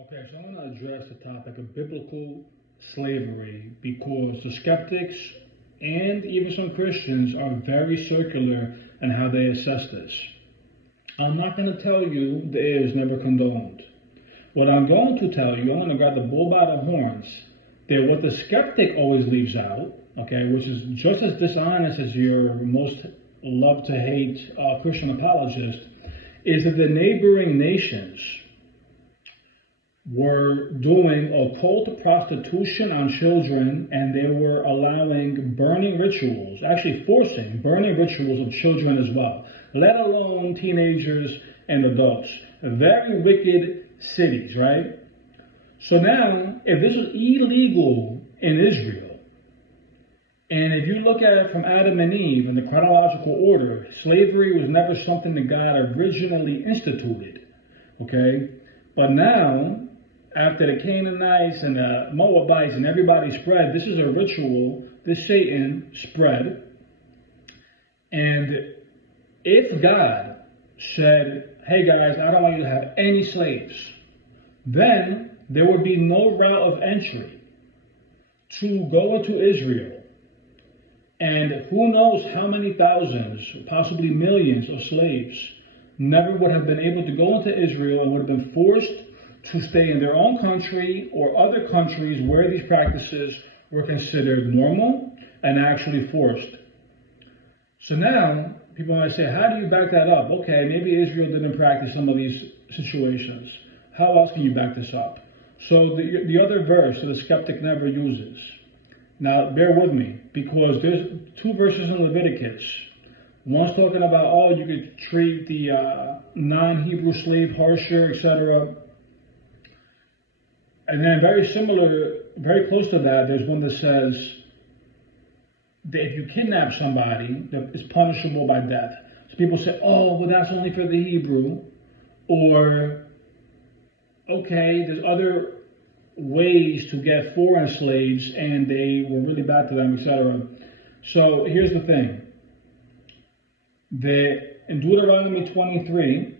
Okay, so I'm going to address the topic of biblical slavery because the skeptics and even some Christians are very circular in how they assess this. I'm not going to tell you the is never condoned. What I'm going to tell you, I'm going to grab the bull by the horns, that what the skeptic always leaves out, okay, which is just as dishonest as your most love to hate Christian apologist, is that the neighboring nations were doing occult prostitution on children, and they were allowing burning rituals, actually forcing burning rituals of children as well, let alone teenagers and adults. Very wicked cities, right? So now, if this was illegal in Israel, and if you look at it from Adam and Eve in the chronological order, slavery was never something that God originally instituted, okay? But now, after the Canaanites and the Moabites and everybody spread, this is a ritual this Satan spread. And if God said, hey guys, I don't want you to have any slaves, then there would be no route of entry to go into Israel. And who knows how many thousands, possibly millions of slaves never would have been able to go into Israel and would have been forced to stay in their own country or other countries where these practices were considered normal and actually forced. So now, people might say, how do you back that up? Okay, maybe Israel didn't practice some of these situations. How else can you back this up? So the other verse that the skeptic never uses. Now, bear with me, because there's two verses in Leviticus. One's talking about, oh, you could treat the non-Hebrew slave harsher, etc. And then very similar, very close to that, there's one that says that if you kidnap somebody, that is punishable by death. So people say, oh, well, that's only for the Hebrew. Or, okay, there's other ways to get foreign slaves, and they were really bad to them, etc. So here's the thing. In Deuteronomy 23,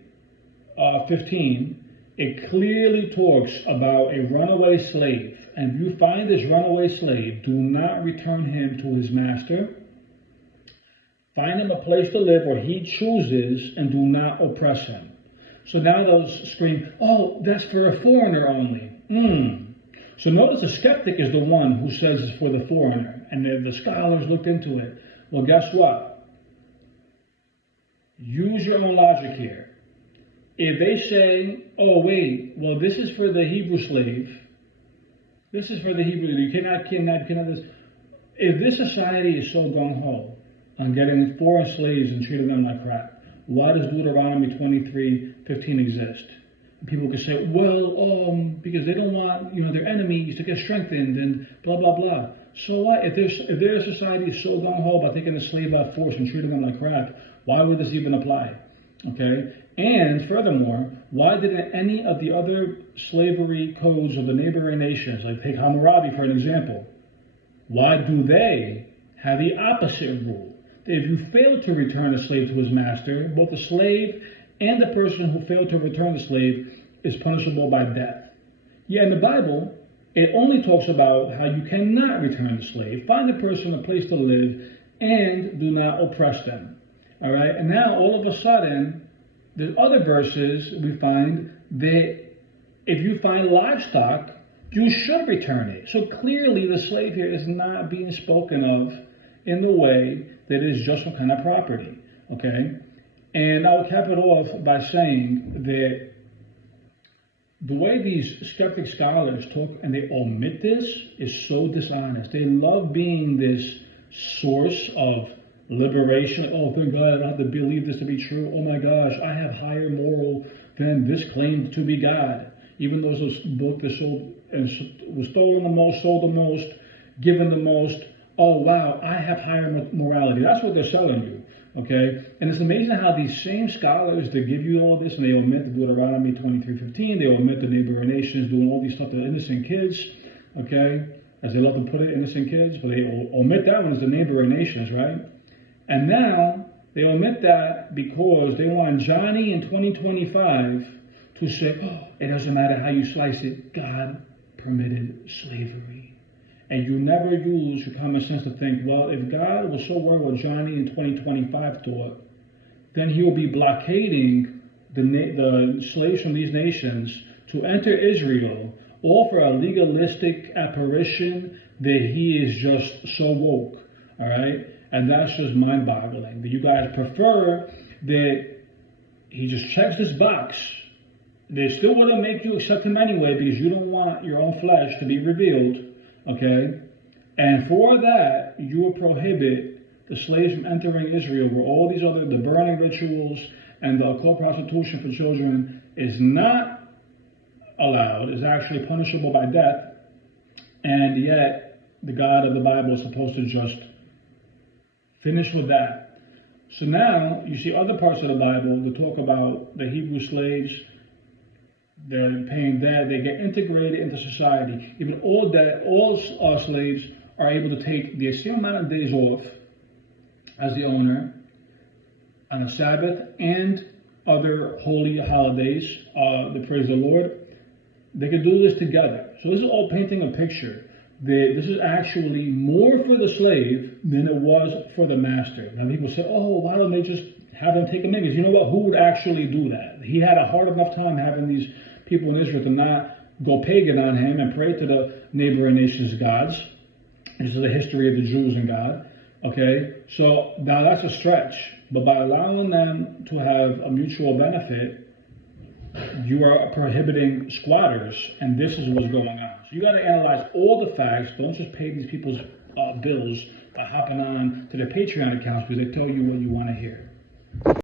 15, it clearly talks about a runaway slave. And if you find this runaway slave, do not return him to his master. Find him a place to live where he chooses, and do not oppress him. So now those scream, oh, that's for a foreigner only. So notice the skeptic is the one who says it's for the foreigner. And the scholars looked into it. Well, guess what? Use your own logic here. If they say, oh, wait, well, this is for the Hebrew slave. This is for the Hebrew. You cannot kidnap this. If this society is so gung-ho on getting foreign slaves and treating them like crap, why does Deuteronomy 23:15 exist? And people can say, well, because they don't want, their enemies to get strengthened and blah, blah, blah. So what? If their society is so gung-ho about taking a slave by force and treating them like crap, why would this even apply? Okay? And furthermore, why didn't any of the other slavery codes of the neighboring nations, like take Hammurabi for an example, why do they have the opposite rule? If you fail to return a slave to his master, both the slave and the person who failed to return the slave is punishable by death. Yeah, in the Bible, it only talks about how you cannot return the slave, find the person a place to live, and do not oppress them. All right, and now all of a sudden, the other verses we find that if you find livestock, you should return it. So clearly the slave here is not being spoken of in the way that is just some kind of property. Okay? And I'll cap it off by saying that the way these skeptic scholars talk and they omit this is so dishonest. They love being this source of liberation. Oh, thank God, I don't have to believe this to be true. Oh my gosh, I have higher moral than this claim to be God. Even though this book that was stolen the most, sold the most, given the most. Oh wow, I have higher morality. That's what they're selling you. Okay? And it's amazing how these same scholars that give you all this, and they omit Deuteronomy 23:15, they omit the neighboring nations doing all these stuff to innocent kids. Okay? As they love to put it, innocent kids, but they omit that one as the neighboring nations, right? And now they omit that because they want Johnny in 2025 to say, oh, it doesn't matter how you slice it. God permitted slavery. And you never use your common sense to think, well, if God was so worried what Johnny in 2025 thought, then he will be blockading the slaves from these nations to enter Israel, all for a legalistic apparition that he is just so woke. All right? And that's just mind-boggling. That you guys prefer that he just checks this box. They still want to make you accept him anyway because you don't want your own flesh to be revealed. Okay? And for that, you will prohibit the slaves from entering Israel, where all these other, the burning rituals and the occult prostitution for children is not allowed, is actually punishable by death. And yet, the God of the Bible is supposed to just finish with that. So now, you see other parts of the Bible that talk about the Hebrew slaves. They're paying debt, they get integrated into society. Even all slaves are able to take the same amount of days off as the owner on a Sabbath and other holy holidays, to praise the Lord. They can do this together. So this is all painting a picture that this is actually more for the slave than it was for the master. Now people say, oh, why don't they just have them take him in? Because you know what? Who would actually do that? He had a hard enough time having these people in Israel to not go pagan on him and pray to the neighboring nations' gods. This is the history of the Jews and God. Okay, so now that's a stretch. But by allowing them to have a mutual benefit, you are prohibiting squatters, and this is what's going on. So you got to analyze all the facts. Don't just pay these people's bills by hopping on to their Patreon accounts because they tell you what you want to hear.